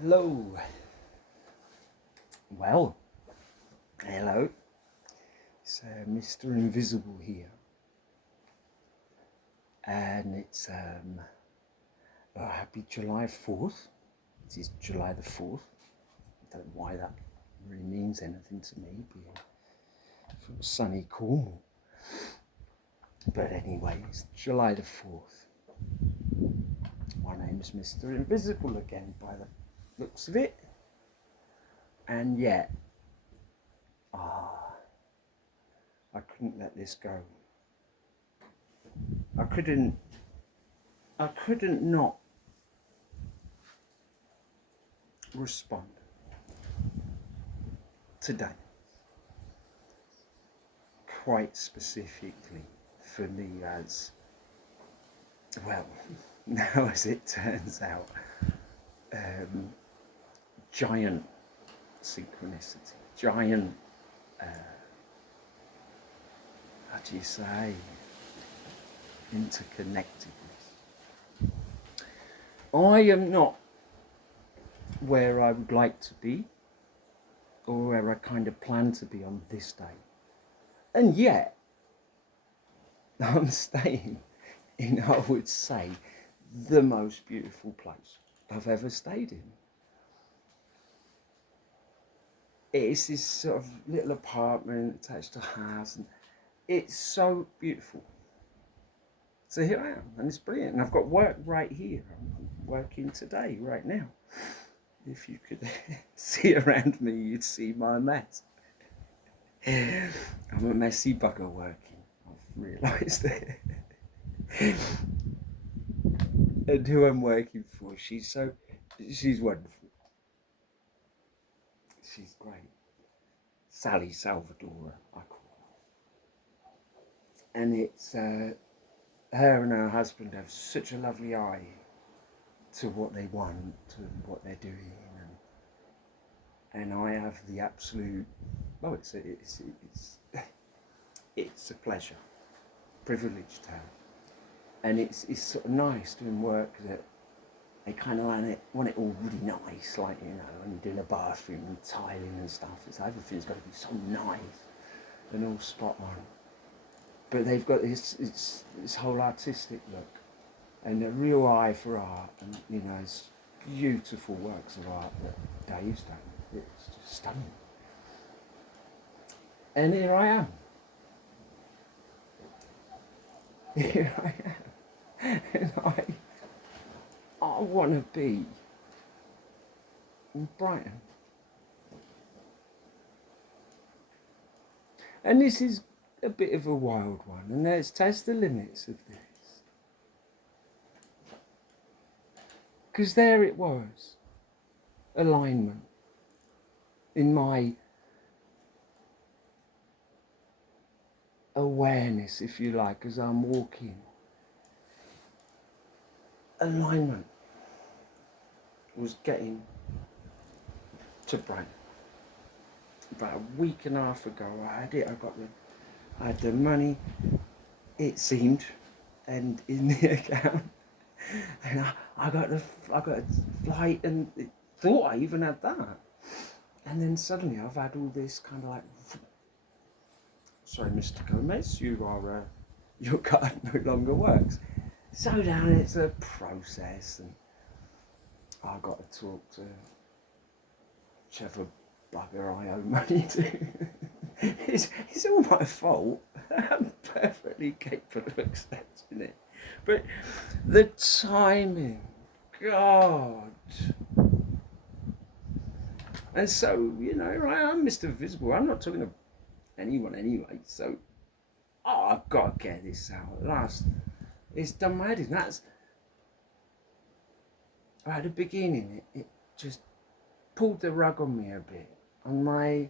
Hello. Well, hello. It's Mr. Invisible here, and it's happy July 4th. It is July the 4th. I don't know why that really means anything to me, being from sunny Cornwall. But anyway, it's July the 4th. My name's Mr. Invisible again, by the looks of it. And yet, I couldn't let this go. I couldn't not respond today. Quite specifically for me as, well, now as it turns out, giant synchronicity, giant, how do you say, interconnectedness. I am not where I would like to be, or where I kind of plan to be on this day. And yet, I'm staying in, I would say, the most beautiful place I've ever stayed in. It's this sort of little apartment attached to a house, and it's so beautiful. So here I am, and it's brilliant. And I've got work right here. I'm working today, right now. If you could see around me, you'd see my mess. I'm a messy bugger working, I've realised it. And who I'm working for, she's wonderful. She's great. Sally Salvadora, I call her. And it's her and her husband have such a lovely eye to what they want, to what they're doing, and I have the absolute, well, it's a pleasure, privilege to have, and it's sort of nice doing work that they kind of want it all really nice, like, you know, when you're doing a bathroom and tiling and stuff, everything's got to be so nice and all spot on. But they've got this whole artistic look and a real eye for art, and, you know, it's beautiful works of art that Dave's done. It's just stunning. And here I am. Here I am. And I want to be in Brighton. And this is a bit of a wild one, and let's test the limits of this. Because there it was, alignment in my awareness, if you like, as I'm walking. Alignment was getting to Brighton. About a week and a half ago, I had it. I had the money, it seemed, and in the account, and I got a flight, and thought I even had that, and then suddenly I've had all this kind of like, sorry, Mr. Gomez, your card no longer works. So down, it's a process, and I've got to talk to whichever bugger I owe money to. It's all my fault. I'm perfectly capable of accepting it. But the timing, God. And so, you know, I'm Mr. Visible. I'm not talking to anyone anyway. So, I've got to get this out at last. It's done my head in. That's, at the beginning, it just pulled the rug on me a bit. On my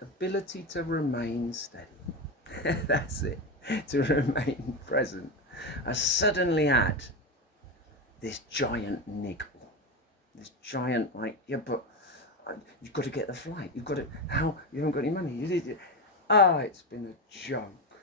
ability to remain steady. That's it. To remain present. I suddenly had this giant niggle. This giant, like, yeah, but you've got to get the flight. You've got to, how? You haven't got any money. It's been a joke.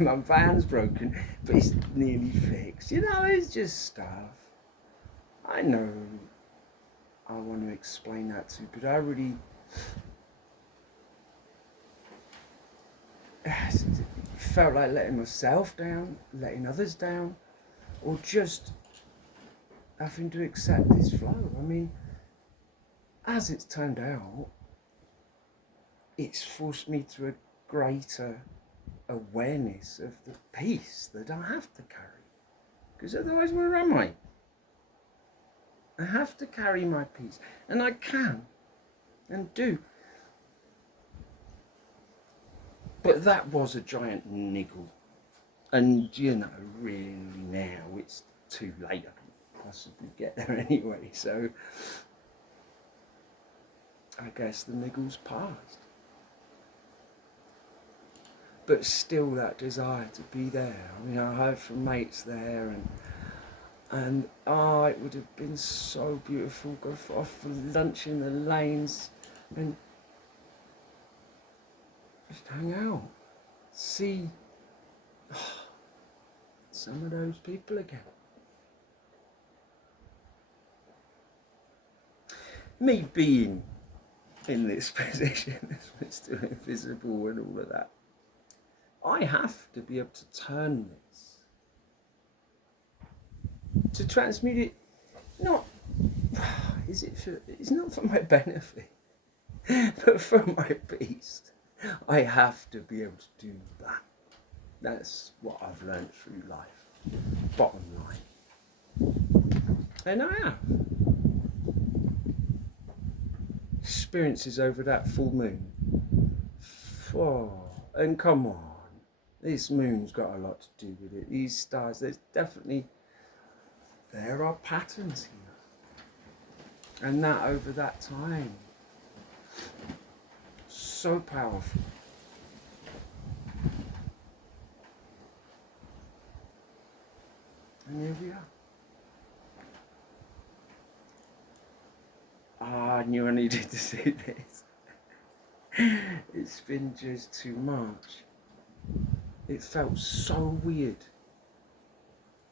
my van's broken, but it's nearly fixed. You know, it's just stuff. I know I want to explain that to, but I really felt like letting myself down, letting others down, or just having to accept this flow. I mean, as it's turned out, it's forced me to a greater awareness of the peace that I have to carry. Because otherwise, where am I? I have to carry my peace, and I can and do. But that was a giant niggle. And, you know, really now it's too late. I can possibly get there anyway. So I guess the niggle's passed. But still that desire to be there. I mean, I heard from mates there, and it would have been so beautiful. Go off for lunch in the lanes and just hang out. See some of those people again. Me being in this position as Mr. Invisible and all of that, I have to be able to turn this, to transmute it. It's not for my benefit, but for my peace. I have to be able to do that. That's what I've learned through life, bottom line. And I have. Experiences over that full moon. And come on, this moon's got a lot to do with it. These stars, there are patterns here. And that over that time, so powerful. And here we are. I knew I needed to see this. It's been just too much. It felt so weird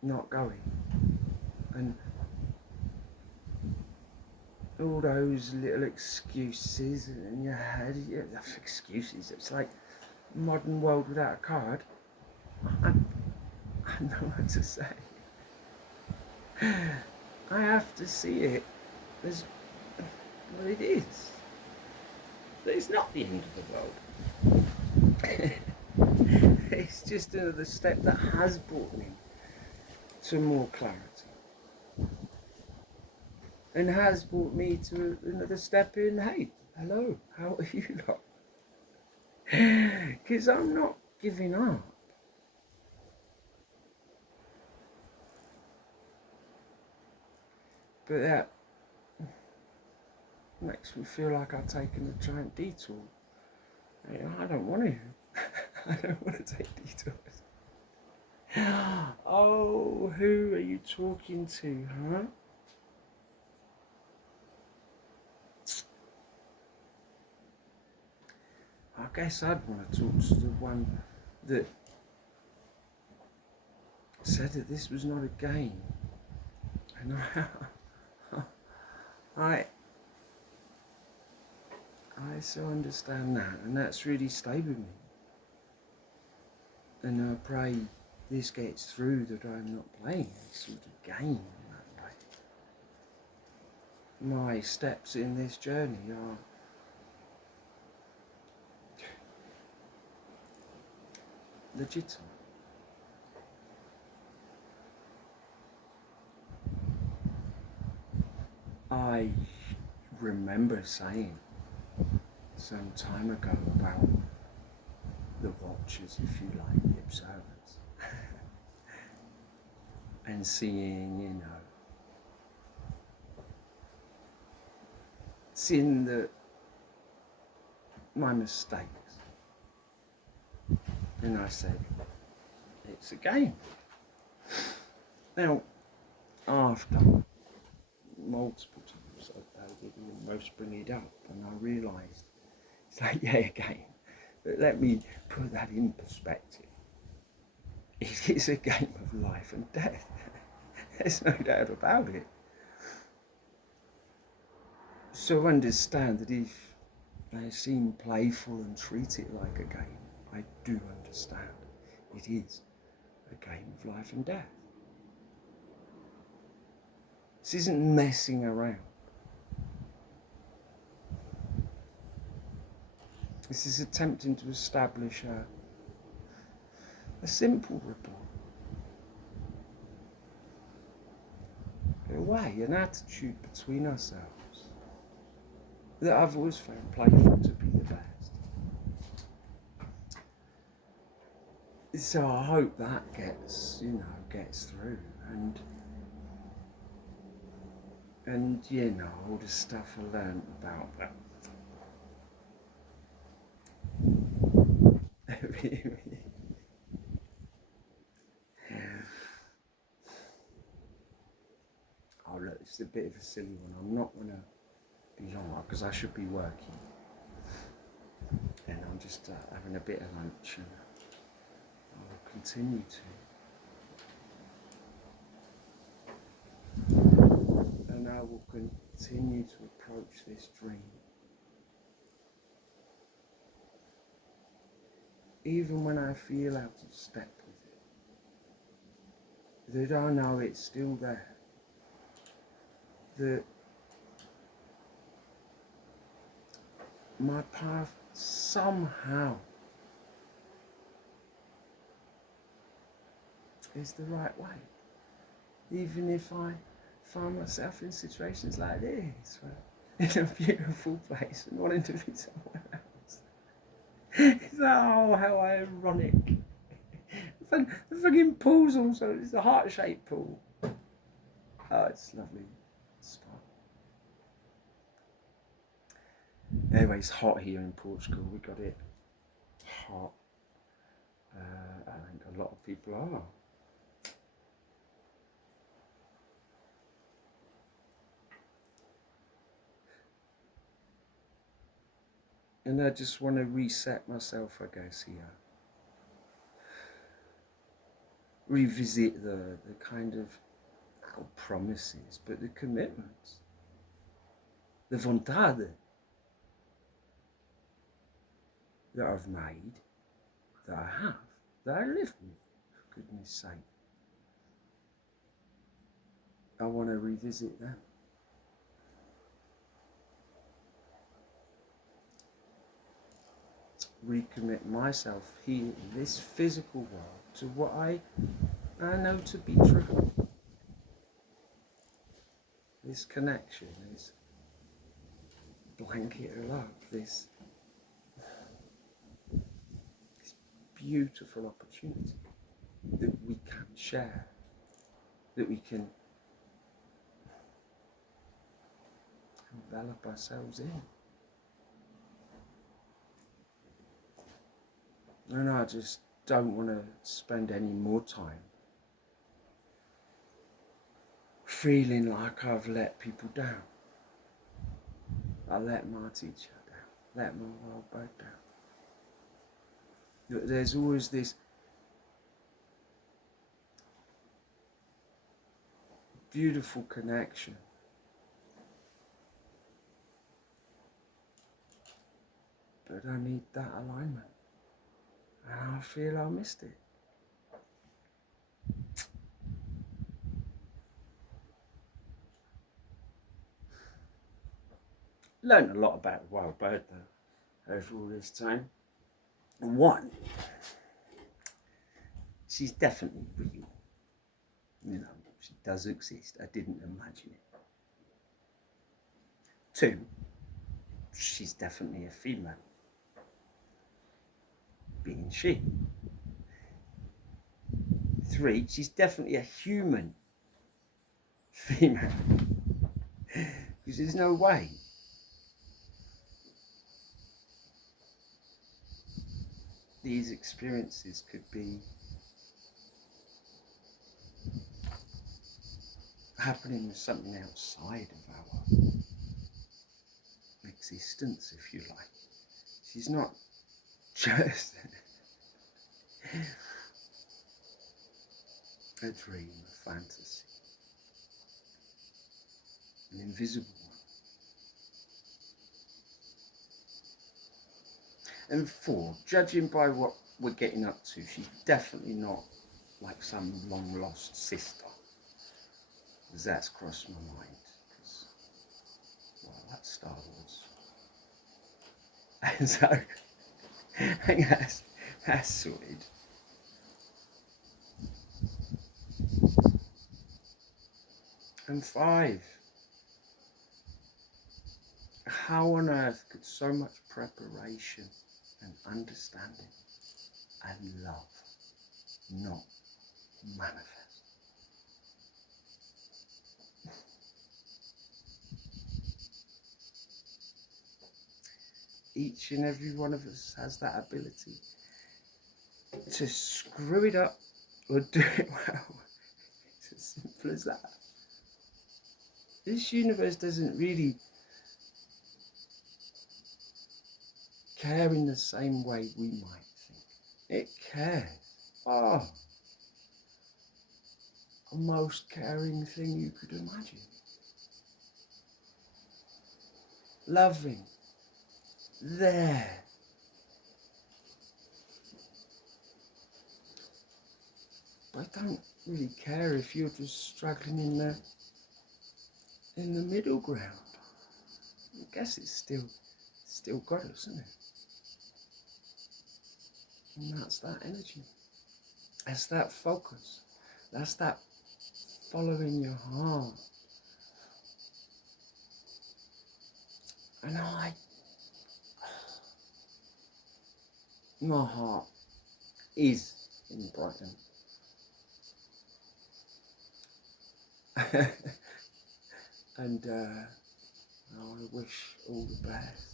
not going. And all those little excuses in your head, excuses, it's like modern world without a card. I know what to say. I have to see it as what it is. But it's not the end of the world. It's just another step that has brought me to more clarity. And has brought me to another step in, hey, hello, how are you lot? Because I'm not giving up. But that makes me feel like I've taken a giant detour. I don't want to. I don't want to take detours. Oh, who are you talking to, huh? I guess I'd want to talk to the one that said that this was not a game. And I so understand that, and that's really stayed with me. And I pray this gets through, that I'm not playing this sort of game that way. My steps in this journey are legitimate. I remember saying some time ago about the watchers, if you like, the observers, and seeing, seeing my mistakes. And I said, it's a game. Now, after multiple times I did almost bring it up, and I realised, it's like, yeah, a game. But let me put that in perspective. It is a game of life and death. There's no doubt about it. So understand that if they seem playful and treat it like a game, I do understand it is a game of life and death. This isn't messing around. This is attempting to establish a simple rapport, a way, an attitude between ourselves that I've always found playful to be the best. So I hope that gets through, and all the stuff I learned about that. Oh look, it's a bit of a silly one. I'm not gonna be long because I should be working, and I'm just having a bit of lunch, and I'll continue to, and I will continue to approach this dream, even when I feel out of step with it, that I know it's still there, that my path somehow is the right way, even if I find myself in situations like this, in a beautiful place and wanting to be somewhere else. It's like, oh, how ironic. The fucking pool's also, it's a heart-shaped pool. Oh, it's lovely spot. Anyway, it's hot here in Portugal. We got it hot. I think a lot of people are. And I just want to reset myself, I guess, here. Revisit the kind of, not promises, but the commitments. The vontade that I've made, that I have, that I live with, for goodness sake. I want to revisit them. Recommit myself here in this physical world to what I know to be true. This connection, this blanket of love, this beautiful opportunity that we can share, that we can envelop ourselves in. And I just don't want to spend any more time feeling like I've let people down. I let my teacher down, let my wild bird down. There's always this beautiful connection, but I need that alignment, and I feel I missed it. Learned a lot about the wild bird though over all this time. One, she's definitely real. She does exist. I didn't imagine it. Two, she's definitely a female, being she. Three, she's definitely a human female, because there's no way these experiences could be happening with something outside of our existence, if you like. She's not just a dream, a fantasy, an invisible one. And 4, judging by what we're getting up to, she's definitely not like some long lost sister. Because that's crossed my mind. Because, well, that's Star Wars. And so, I think that's sorted. And 5, how on earth could so much preparation and understanding and love not manifest? Each and every one of us has that ability to screw it up or do it well. It's as simple as that. This universe doesn't really care in the same way we might think. It cares. Oh, a most caring thing you could imagine. Loving. There. But I don't really care if you're just struggling in the middle ground. I guess it's still got us, isn't it? And that's that energy. That's that focus. That's that following your heart. And my heart is in Brighton. And I wish all the best.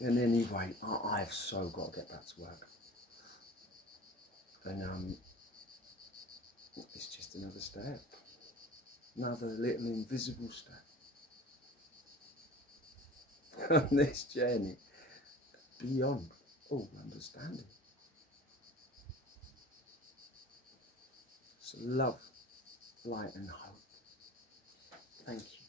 And anyway, I've so got to get back to work. And it's just another step. Another little invisible step on this journey beyond all understanding. So love, light and hope. Thank you.